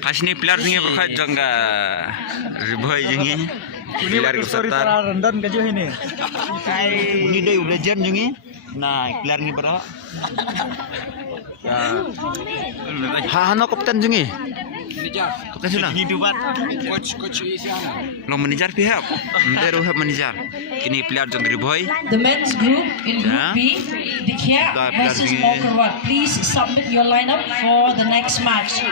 Pas ni pilar ni berkat jangga riboy jengi. Pilar kesetar. Rendan kajuh ini. Ini dia belajar jengi. Nah, pilar ni berapa? Hano kapten jengi. Kapten sudah. Coach isiana. Lo manajer pihak. Mendero hab manajer. Kini pilar jang riboy. The men's group in Group B, Dikia versus Mokerwat. Please submit your lineup for the next match.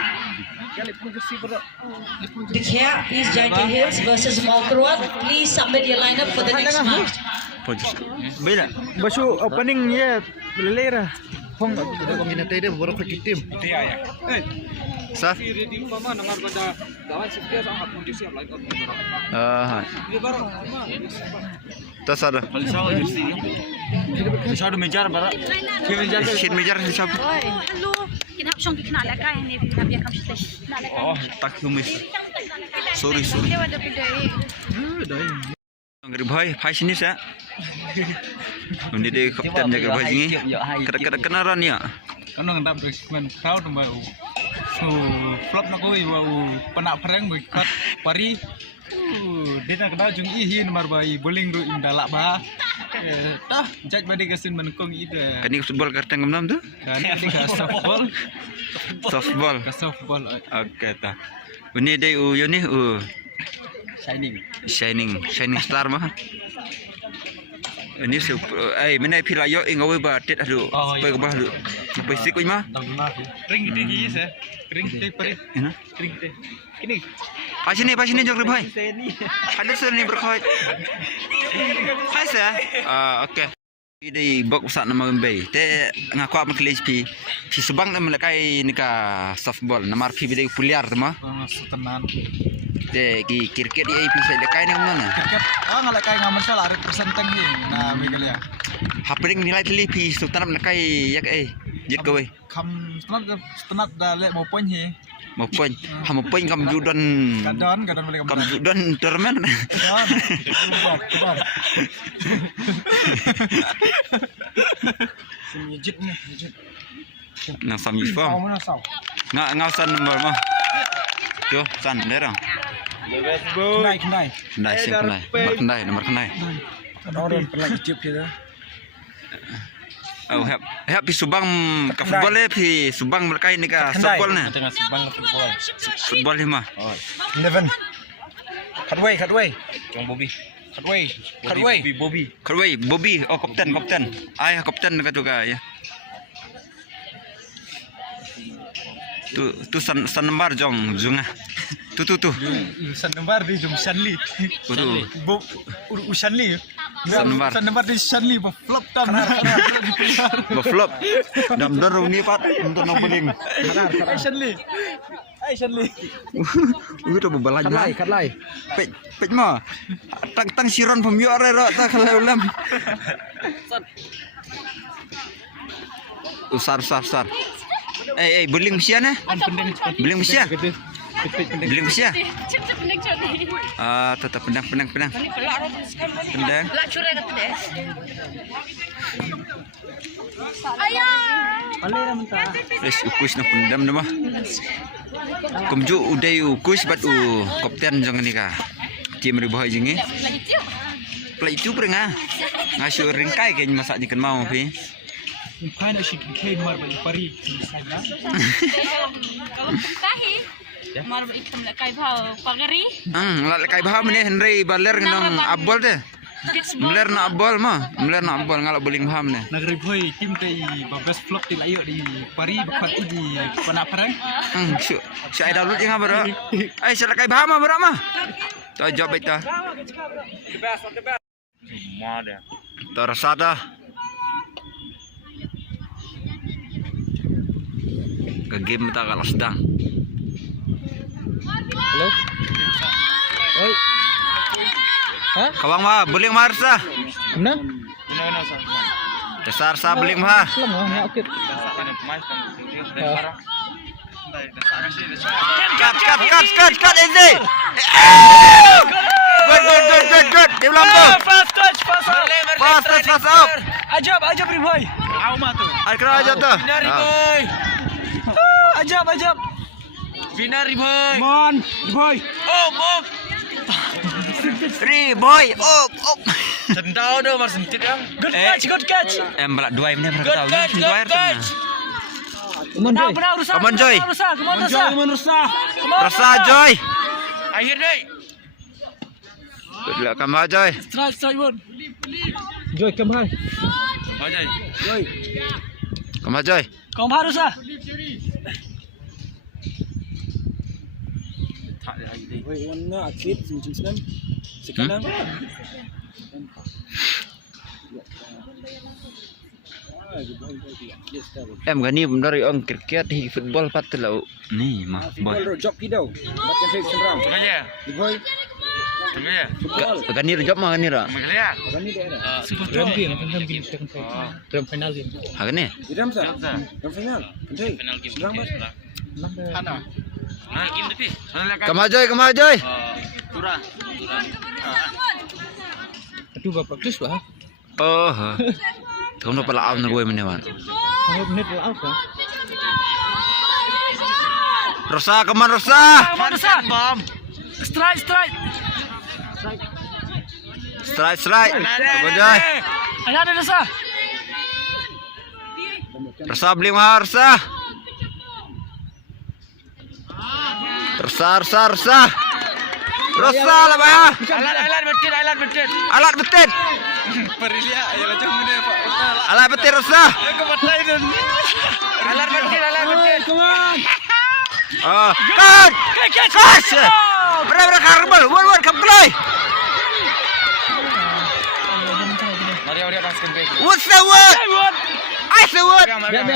Dikia is Jaika Hills versus Mokerwat. Please submit your lineup for the next match. Bila. Basu opening ya lelera. Pong Kombinasi dia baru ke tim. dia ya. Sah. Ready mama nomor pada kawan setia sangat kondisi yang lain. Tas ada. Bisa ada mejar bara. Shin mejar siapa? Hello, kinap siyang kinala ka ini biya kam siya. Oh, tak numis. Sorry. Dewa da biday. Riboy, hai sini saya. Ini dia kapten jaga riboy ini. Kada kenaran ya. Kano ngandap men crowd mau. So flop na ko iwa panak perang kat pari. Dia nak kenal jung ihin marbai bowling ru indalak ba. Tah judge bade kesin menukung ida. Kani football kartang ngam tu? Kan ini softball. Softball. Okey ta. Ini dia yo ni Shining star mah. Ini mana pilayo ingawe ba tet aduh. Supaya ke bah lu. Basic ko mah. Ring ite hi se. Ring ite pare. Ring ite. Ini. Pas sini jog riboy. Ada sini berkhoi. Hai sa. Okey. Ini bok usah nama Mbai. Te ngaku apa kelis pi subang nama lekai nika softball. Nama pi bidai puliar tu mah. Tenan. Te ki cricket di pi saya lekai ni mana? Cricket. Ngalekai ngamen salah representing ni. Nah, megalia. Hapring nilai teli pi sultan lekai yak jit kowe. Kam tenat dah lek mau poin he. Mau poin kam judan. Kadon boleh Kam judan termen. Kadon. Jit ni. Nang sam uniform. Kau mana saw? Ngasan nomor mah. Yo, san derang. Kenai. Kenai, nomor kenai. Orang pernah icip kita. Oh, hep pi subang ka football pi subang berkai ni ka softball na. Tengah subang football. Football ni mah. 11. Cutway. Jong Bobby. Bobby. Oh, kapten. Ay, kapten ka tu ka ya. Tu san nomor jong junga. Tu. San nomor di jom Shanli. Shanli. San nomor di Shanli flop tam. Flop. Dam dorong ni pat untuk nambeling. Shanli. Itu bebalaj lah. Katlai. Pej mah. Tang siron pemiu are ro ta kalau ulam. Usar. Beling sia na? Beling sia. Tetap pendang. Pendang. La cure ka tede. Ayah. Ukus na pendam na mah. Kumju uday ukus bat kapten jang ni ka. Tim riboy jingi. Play itu pernah. Ngasih ringkai kayaknya masak jikan mau pi. Mungkin nak sih kain mar balik pari. Kahi. Mar ikum la kai bhau pagari. Kai bhau mene Henry baler nang abol deh. Meler na abol ngalak beling bham ne. Negeri boy tim tei babes flop ti layo di pari bakat di panak perang. Si ai download yang apa? Sila kai bham apa mah? Tu job itu. Semua dia. Tersada. Ke game tak kalau sedang. Halo. Oi. Hah? Kawang mah beling marsa. Mana? Dasar sa beling mah. Selama ni okey. Cut easy. Good. Dia ulang tu. Fast up. Ajab riboy. Au mah tu. Ai kena aja tu. Riboy. Ajab. Vina Riboy. Come on, boy. Op. Riboy, op. Sendau dah mar sentit yang. Good catch. Balak dua ini Good berkata. catch. Come on, Joy. Come on, Joy. Come on, Rusa. Rasa Joy. Akhir deh. Good luck, come on, Joy. Strike pun. Joy, come on. Ajay. Joy. Come on, Joy. Kau harus ah. Wait, one na akit macam senang. Sekarang. Em gani benar yang kriket hi football patlau. Ni mah boy. Football job kita. Makan fake senang. Tengahnya. Boy. Tengahnya. Football. Gani job mah gani ra. Tengahnya. Makan ni dah. Dalam final Ha gani. Idam sah. Dalam final. Penting. Senang bas. Hana. Nah, game tapi. Come on, Joy, come on, Joy. Turah. Aduh, bapaktus bah. Oh. Kamu pala am na gue menewan. Menit laut kan. Rosa, come on, Rosa. Bom. Strike. Strike. Come on, Joy. Ada Rosa. Rosa beli mah Rosa. Rosa lah bah. Alat betul. Alat betit. Perilia, ya macam mana Pak? Alat betit Rosa. Ke batai tu. Alat betul. Come on. Oh, kan. Berapa karbal? Wan kembali. Mari paskan ke. What's the word? I the word. Biar.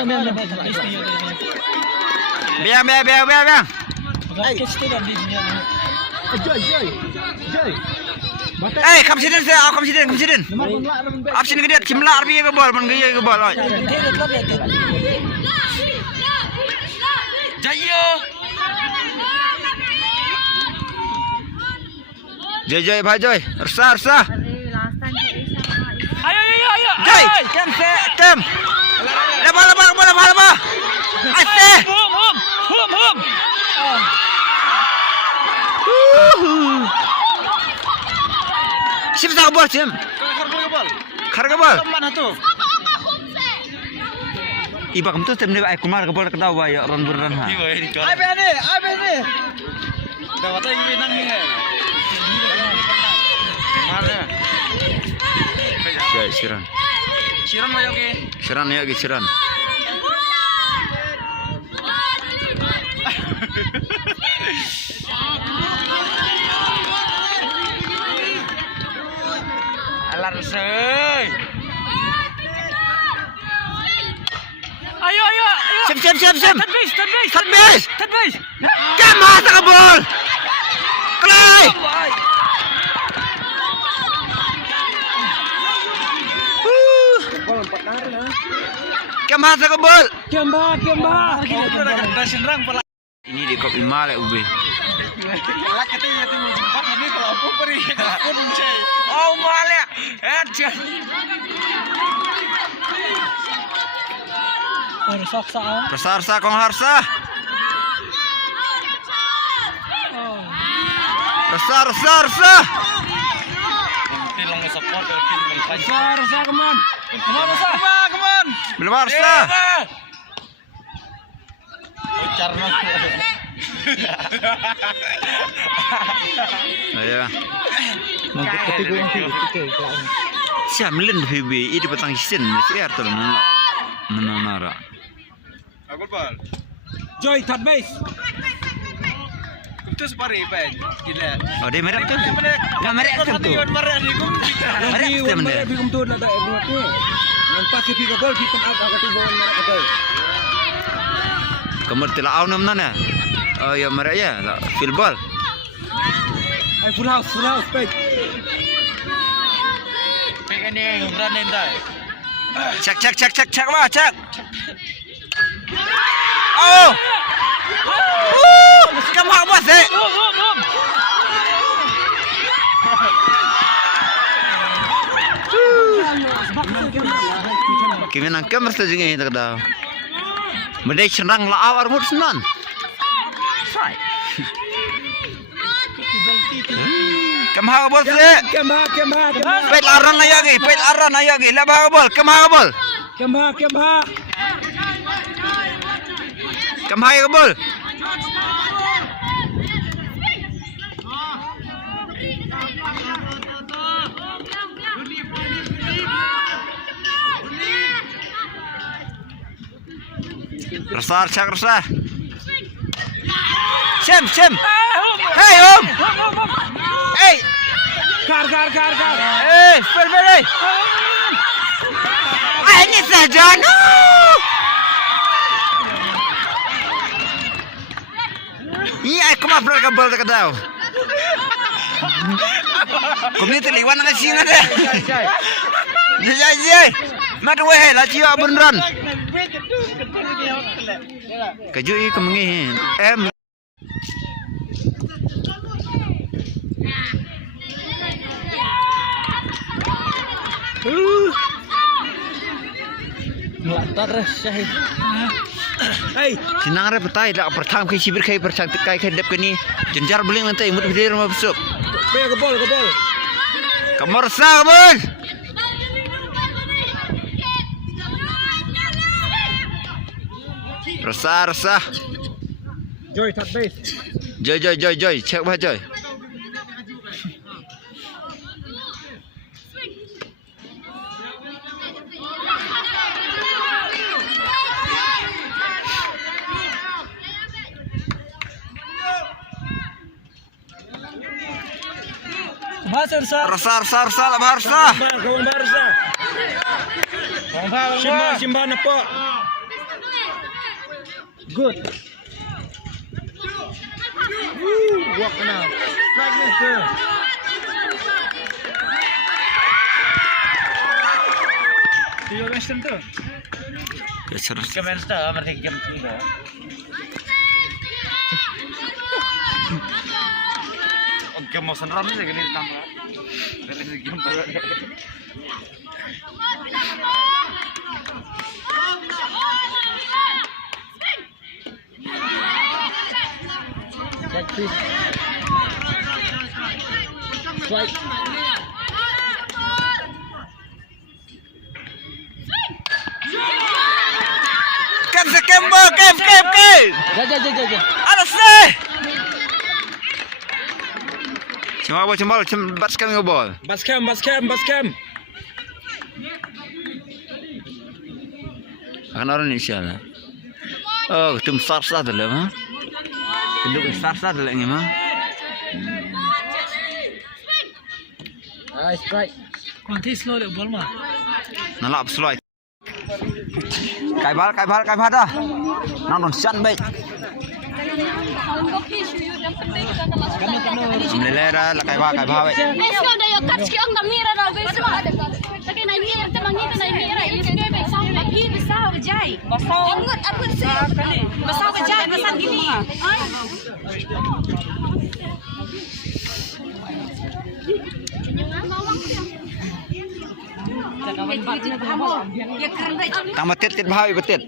Eh, kamu sini saya, kamu sini. Apa sini dia kimla arbi ke bol, man gaya ke bol. Jayo. Joy, bhai Joy. Rasa. Ayo. Joy, kem. Laba. Ase. Hum. Sim sa bol, sim. Khar ke bol. Mana tu? Iba kamu tu temne ai kumar ke bol ke daw ya ron ha. Apa ni? Dah watai ini nang ni. Mana? Joy, siran. Siram ayo ke. Siran ya ke siran. Alar sey. Ayo. Sim. Tadbis. Kem masa ke bol. Kelai. Kem masa ke bol. Kiamba. Dah senang pala. Ini di kop 5 lek ube. Lah katanya tu jumpa ni kalau apa peri. Pun cai. Oh malak. Aduh. Rasa kong harsa. Rasa. Tilong support ke film Rusa, come on. Come on. Belum harsa. Carna. Ya. Tapi gue yang Siam len PB itu petang sin si artel menara. Aku bal. Joy, third base. Itu separi pen. Gila. Oh dia merek tu. Nah merek tu. Merek ni kum. Merek tu Mereka benda. pergi kumtur nak tak buat tu. Yang pasti pergi gol kita apa kata bawa mereka kata. Kamu telah awam mana? Oh ya merek ya. Field ball. Ay full house, baik. Pengen ni umran entar. Cek wah, cek. Oh. Kamu apa sih? Kimi nang kamar tu jengi tak dah. Mendai cenderang laau armut senan. Sai. Kemha bol se. Kemha. Pet laran ayagi, Labah bol, kemha bol. Kemha. Kemha bol. Rasa. Sem. Hey, Om. Hey. Kar. Hey, spell. Ini saja no. Iya, aku mah berat kabel tak tahu. Komuniti liwan nak sini deh. Jai. Mat weh lah cia beneran. Kejui kemengihin. Melatar syahid. Hey, Sinang re petai dak pertang kai sibir kai percang kai dep kini jenjar beling nanti imut bidir rumah besok. pe kebol. Kamar sah bun. Resah. Joy touch base. Joy. Cek bah Joy. Masuk sah. Resah lah Barca. Kawan Barca. Simba nampak. Good. Buat kena. Strike master. Tiga Western tu. Kemenster berarti game 3. Oke, mau senram ni gini nama. Dari game baru. Strike. Kem. Ja. Alas ni. Cembal, bat kami ngobol. Bascam. Akan orang Indonesia lah. Oh, tim sah dalam ha. Penduk sah dalam ni mah. Strike. Konti slow le bol mah. Nalap slide. Kai bal dah. Nang san baik. Melelera la kai bal baik. Esok dah kat sikit orang dah mira dah besok. Tapi naik mira temangi tu naik mira. Ini dia besok lagi besar berjai. Apa sih? Besar berjai besar gini. Tamat tit bahawi betul.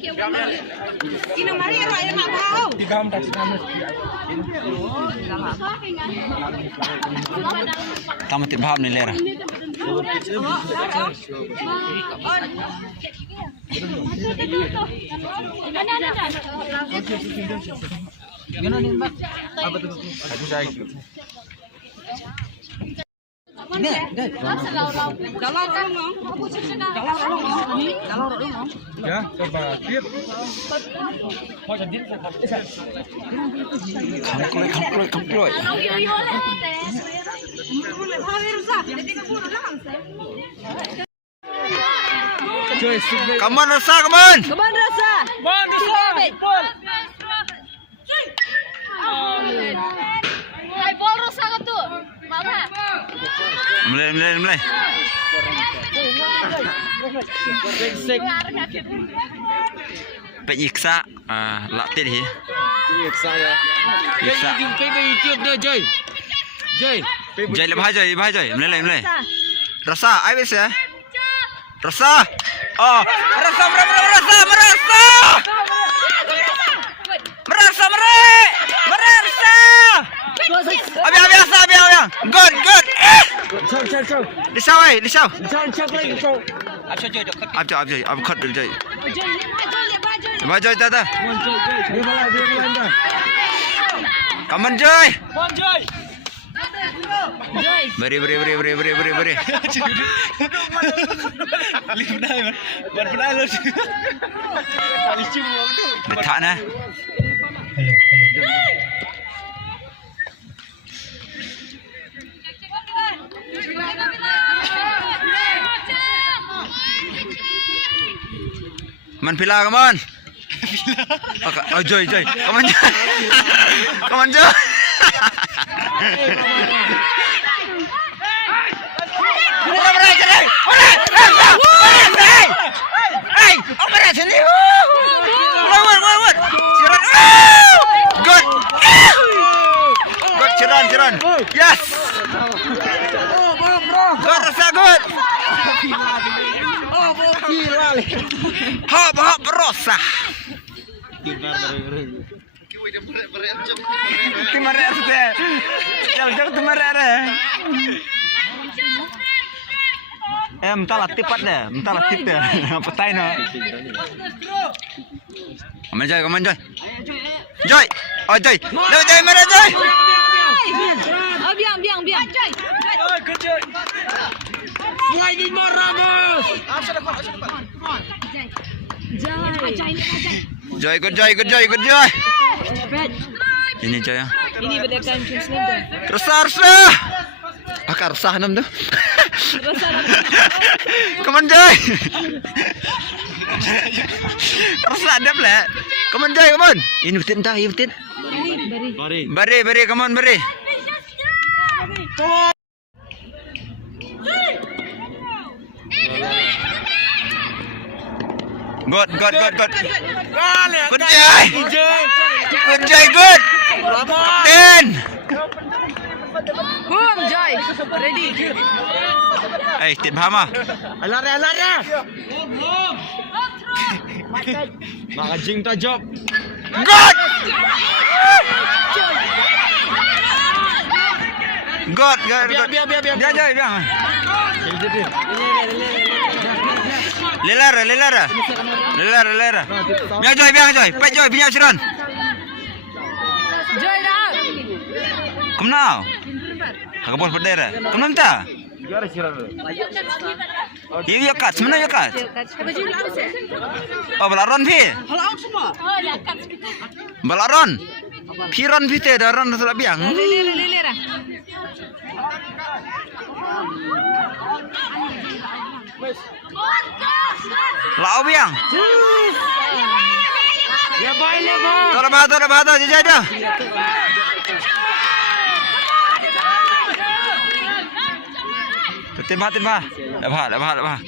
Tamat tit baham ni lera. Ya, coba tip. Kamploi. Come on, Rasa. Bol rosak tu. Mana? Mulai. Pak Iksa, latih dia. Iksa. Joy lebih Joy. Mulai. Rasa, ayo ya. Rasa. Oh, Rasa. Lisau ai, lisau. Ab khot dul jai. Ba jai ta ta. Come on Joy. Beri. Letak nah. Man Pila, come on. Oh, Joy. Come on, Joy. Come on, Joy. Good. Ciran. Yes. Good, rasa good. Hop rosa. Gimana sih? Jauh tu merah. Entah lah tipat deh, petai no. Come on Joy. Joy, oh Joy, Joy merah Joy. Oh, biang. Good Joy. Sliding more Ramos. Joy, good Joy. Ini Joy ya. Ini berdekatan translator. Resah. Akar resah nam tu. Come on Joy. Resah ada pula. Come on Joy, come on. Ini betul. Beri, come on beri. Good. Good Joy, good. 10. Boom, Joy. Ready. Tin Hama. Alar. Maka jing ta job. Good. Biar. Lelara. Biar Joy. Pat Joy, biar Siron. Joy dah. Come now. Agak bos berdera. Come nanti. You cut. Mana you cut? Oh, balaron pi. Balaron. Piron pi te daron sudah biang. Lelera. Lau biang. Ya baik le. Tora bahata je dah. Tembak. Dah bah.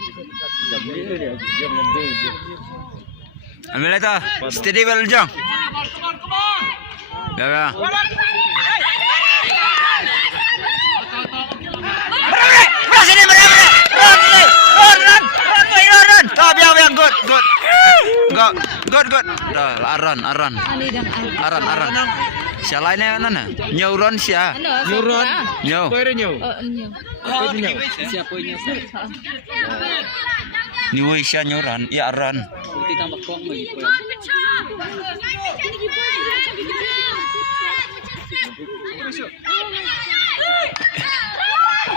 Ambil itu. Steady well jang. Ya. Sini benar. Run. Tahu biang good. Dah aran. Aran. Sia lainnya mana? Nyuron sia. Nyuron. Nyo. Siapa ini? Ni wei sia nyuron. Ya aran.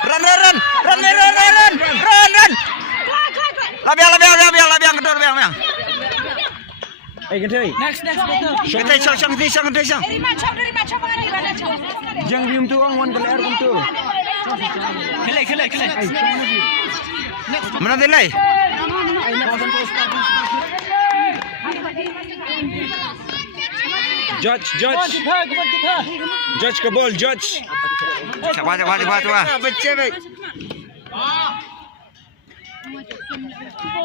Run. Labiang kedor biang. Gentei. Next, betul. Gentei sang. Jang diam tu orang wan keler pun tu. Kelai. Mana delay? Judge. Judge ke ball, judge. Cepat. Baca baik.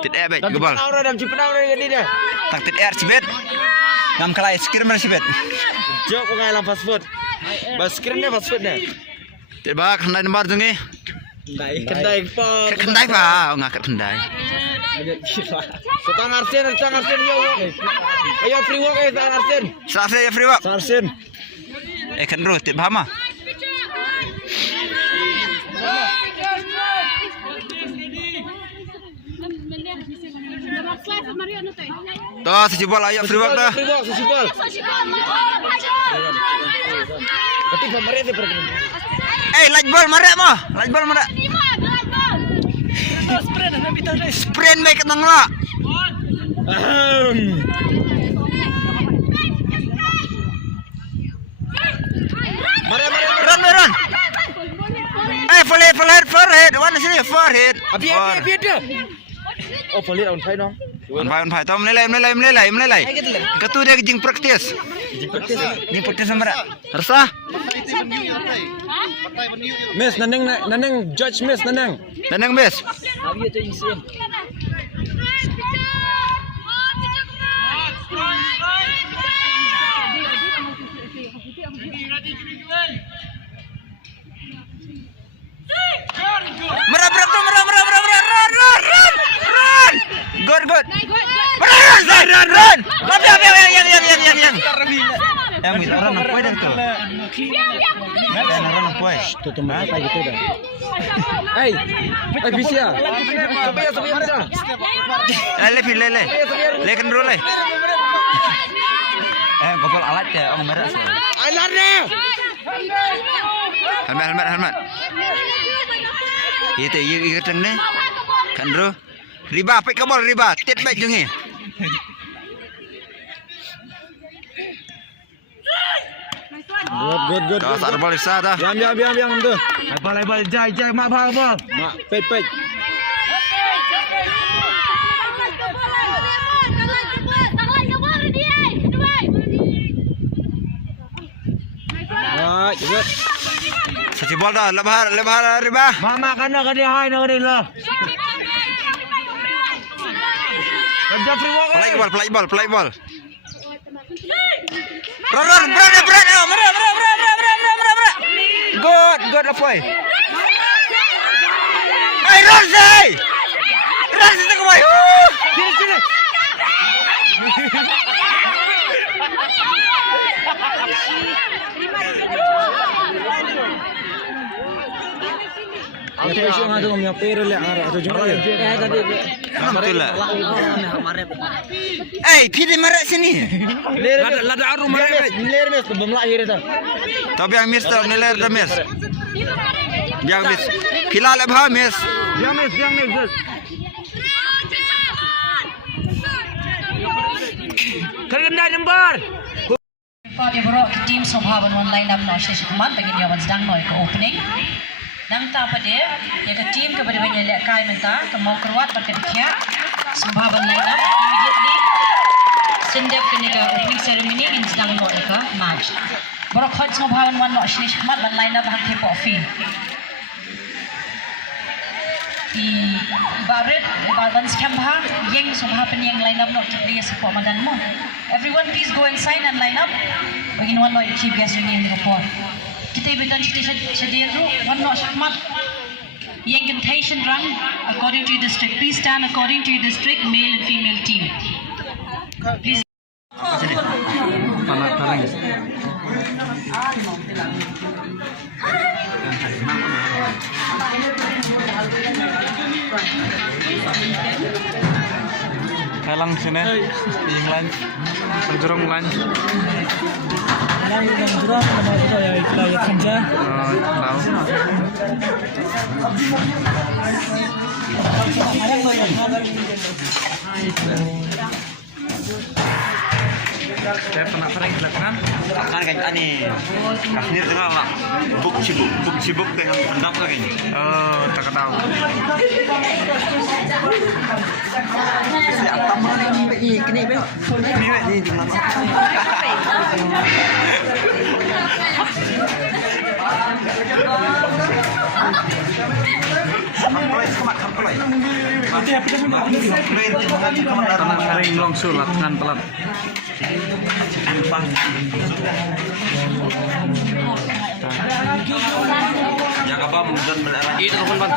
Tidak baik ke ball. Orang dalam cipat orang yang ni dah. Tak tidak sibet. Ngam kalai skrim mana sibet. Jok pengai lam fast food. Bas skrim dia fast food dah. Tiba kendai nomor tu ni. Kendai pop. Kendai pa, ngak kendai. Setang Arsen yo. Ayo free walk setang Arsen. Selasa ya free walk. Arsen. Kan ru tip hama. Dah sejubal ayo free ball dah. Free ball, sesibol. Ketika mereka bergerak. Light ball marak mah. Light ball marak. Sprint baik ketang lah. Run. Forehead. Mana sini forehead. Abi dia. Oh, boleh on fight dong. On phai tau melelai. Ketu dia jing praktis. Jing praktis sama rak. Resah. Miss, naneng judge miss naneng. Tenang bes. Abi itu isin. Merah. Run. Good. Run. Yang. Yang itu orang apa dah tu? Orang apa? Tu teman apa gitu dah. Hey, bisa. Lele. Lekan dulu le. Gopal alat ya, orang merah. Alat dia. Helmet. Itu ikatan ni. Kan bro. Riba, pek kabel riba. Tet baik jungi. Good. Kau tak ada bola sah dah. Biam tu. Lebal jai mak bal. Mak pet. Right, good. Seci bol dah. Lebah riba. Mama kana dia hai nak dia lah. Kerja free walk. Play ball. Run. Merah. Good lah boy. Run say. Run situ boy. Sini. Apa isu ngadu punya pero le arah tu juga. Tadi. Betul lah. Pilih merah sini. Lada aru marah. Niler mes belum lahir itu. Tapi yang miss tu nilai dah miss. Yang miss. Pilih lebah miss. Yang mes. Kerenda jembar. Dia berok tim Sombhaban one line up no Shesh Kumar bagi dia wan sedang noi ke opening. Nang ta pada ya ke tim ke pada banyak lihat kai menta ke mau keruat berkedia Sombhaban line up immediately sendep kena ke opening ceremony in sedang noi ke match. Berok hot Sombhaban one no Shesh Kumar ban line up hang tepo fi. Ibarat skambha yang Sombhaban yang line up no kita support madan mo. Everyone please go inside and line up. Begin one noy chief guest ring in report. Kita bidan sedia tu one noy shakmat. Yang invitation run according to your district. Please stand according to your district male and female team. Please. Kalang sini, yang lain, penjurung lain. Penjurung nama kita ya kerja. Tahu. Saya pernah pernah belakang. Kan kayak ni. Kasir tengah mak. Buk sibuk dengan pendap lagi. Oh, tak tahu. Siapa mana ni kini be? Ni di mana? Tenang kering longsul latihan pelan. Yang apa mungkin benar. Itu telepon ban.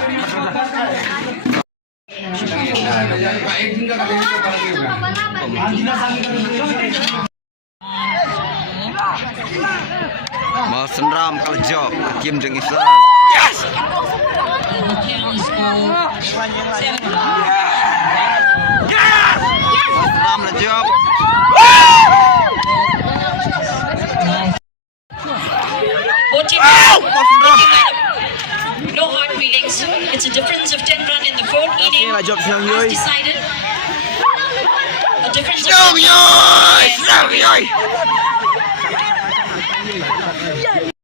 Mau senram kalau job Kim Jong Islam. Yes. Yes. Ram lah job. No hard feelings. It's a difference of 10 run in the fourth inning. lah job senang As yoi. decided. A difference of Yoy! Yoy!